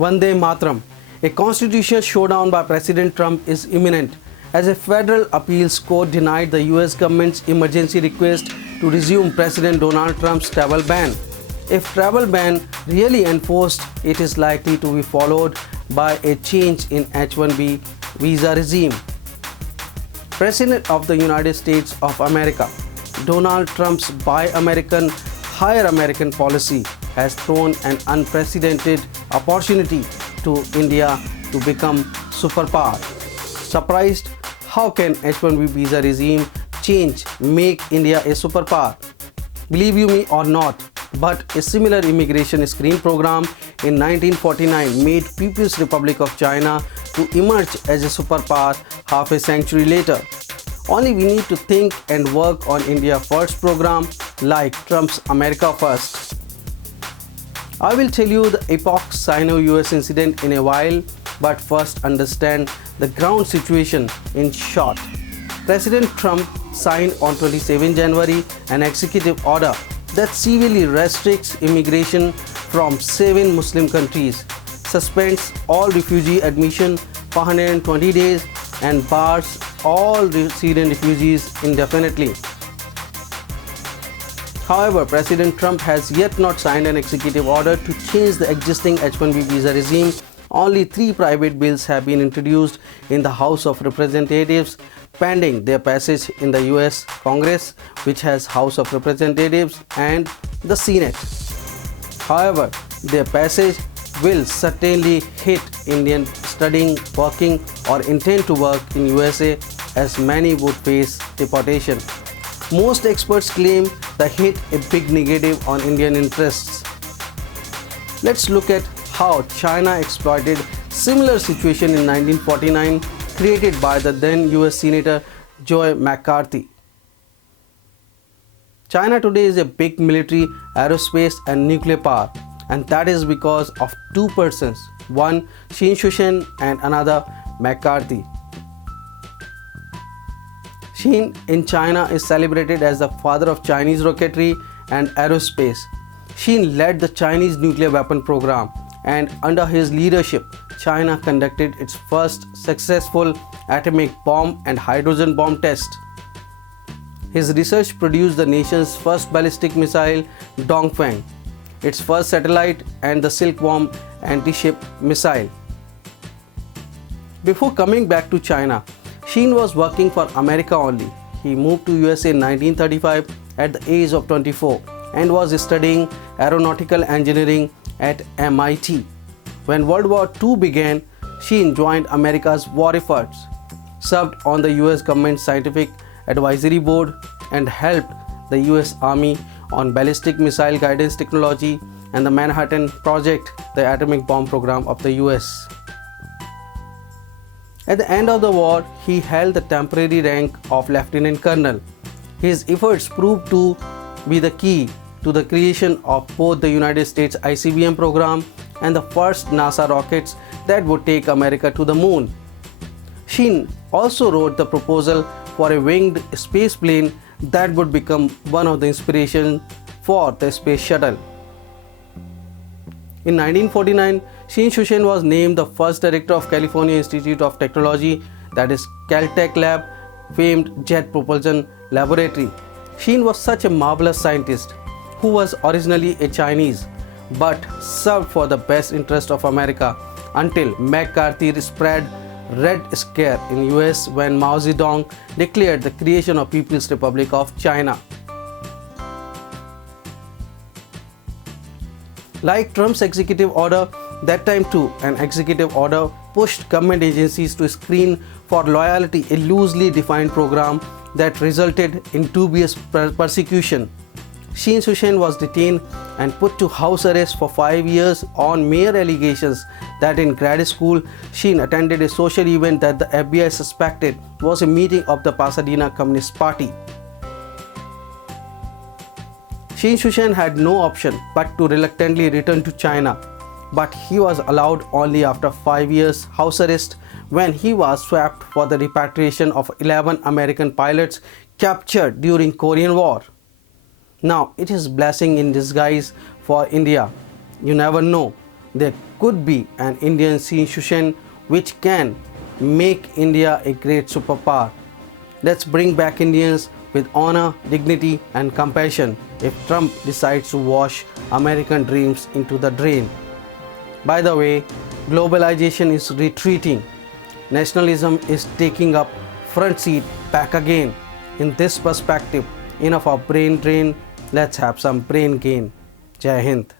Vande matram. A constitutional showdown by President Trump is imminent as a federal appeals court denied the US government's emergency request to resume President Donald Trump's travel ban. If travel ban really enforced, it is likely to be followed by a change in H-1B visa regime. President of the United States of America, Donald Trump's Buy American, Hire American policy has thrown an unprecedented opportunity to India to become superpower. Surprised? How can H-1B visa regime change make India a superpower? Believe you me or not, but a similar immigration screen program in 1949 made People's Republic of China to emerge as a superpower half a century later. Only we need to think and work on India First program like Trump's America First. I will tell you the epoch Sino-US incident in a while, but first understand the ground situation in short. President Trump signed on 27 January an executive order that severely restricts immigration from 7 Muslim countries, suspends all refugee admission for 120 days, and bars all Syrian refugees indefinitely. However, President Trump has yet not signed an executive order to change the existing H-1B visa regime. Only 3 private bills have been introduced in the House of Representatives pending their passage in the US Congress, which has House of Representatives, and the Senate. However, their passage will certainly hit Indians studying, working or intend to work in USA, as many would face deportation. Most experts claim the hit a big negative on Indian interests. Let's look at how China exploited similar situation in 1949 created by the then US Senator Joe McCarthy. China today is a big military, aerospace and nuclear power, and that is because of 2 persons, one Xin Shushen and another McCarthy. Xin in China is celebrated as the father of Chinese rocketry and aerospace. Xin led the Chinese nuclear weapon program, and under his leadership, China conducted its first successful atomic bomb and hydrogen bomb test. His research produced the nation's first ballistic missile, Dongfeng, its first satellite, and the Silkworm anti-ship missile. Before coming back to China, Xin was working for America only. He moved to USA in 1935 at the age of 24 and was studying aeronautical engineering at MIT. When World War II began, Xin joined America's war efforts, served on the US government scientific advisory board, and helped the US Army on ballistic missile guidance technology and the Manhattan Project, the atomic bomb program of the US. At the end of the war, he held the temporary rank of Lieutenant Colonel. His efforts proved to be the key to the creation of both the United States ICBM program and the first NASA rockets that would take America to the moon. Xin also wrote the proposal for a winged space plane that would become one of the inspirations for the space shuttle. In 1949, Xin Shushen was named the first director of California Institute of Technology, that is Caltech Lab, famed Jet Propulsion Laboratory. Xin was such a marvelous scientist who was originally a Chinese but served for the best interest of America until McCarthy spread Red Scare in US when Mao Zedong declared the creation of People's Republic of China. Like Trump's executive order, that time too an executive order pushed government agencies to screen for loyalty, a loosely defined program that resulted in dubious persecution. Xin Shushen was detained and put to house arrest for 5 years on mere allegations that in grad school Xin attended a social event that the FBI suspected was a meeting of the Pasadena Communist Party. Xin Shushen had no option but to reluctantly return to China, but he was allowed only after 5 years house arrest when he was swapped for the repatriation of 11 American pilots captured during Korean War. Now it is blessing in disguise for India. You never know. There could be an Indian institution which can make India a great superpower. Let's bring back Indians with honor, dignity, and compassion if Trump decides to wash American dreams into the drain. By the way, globalization is retreating. Nationalism is taking up front seat back again. In this perspective, enough of brain drain, let's have some brain gain. Jai Hind.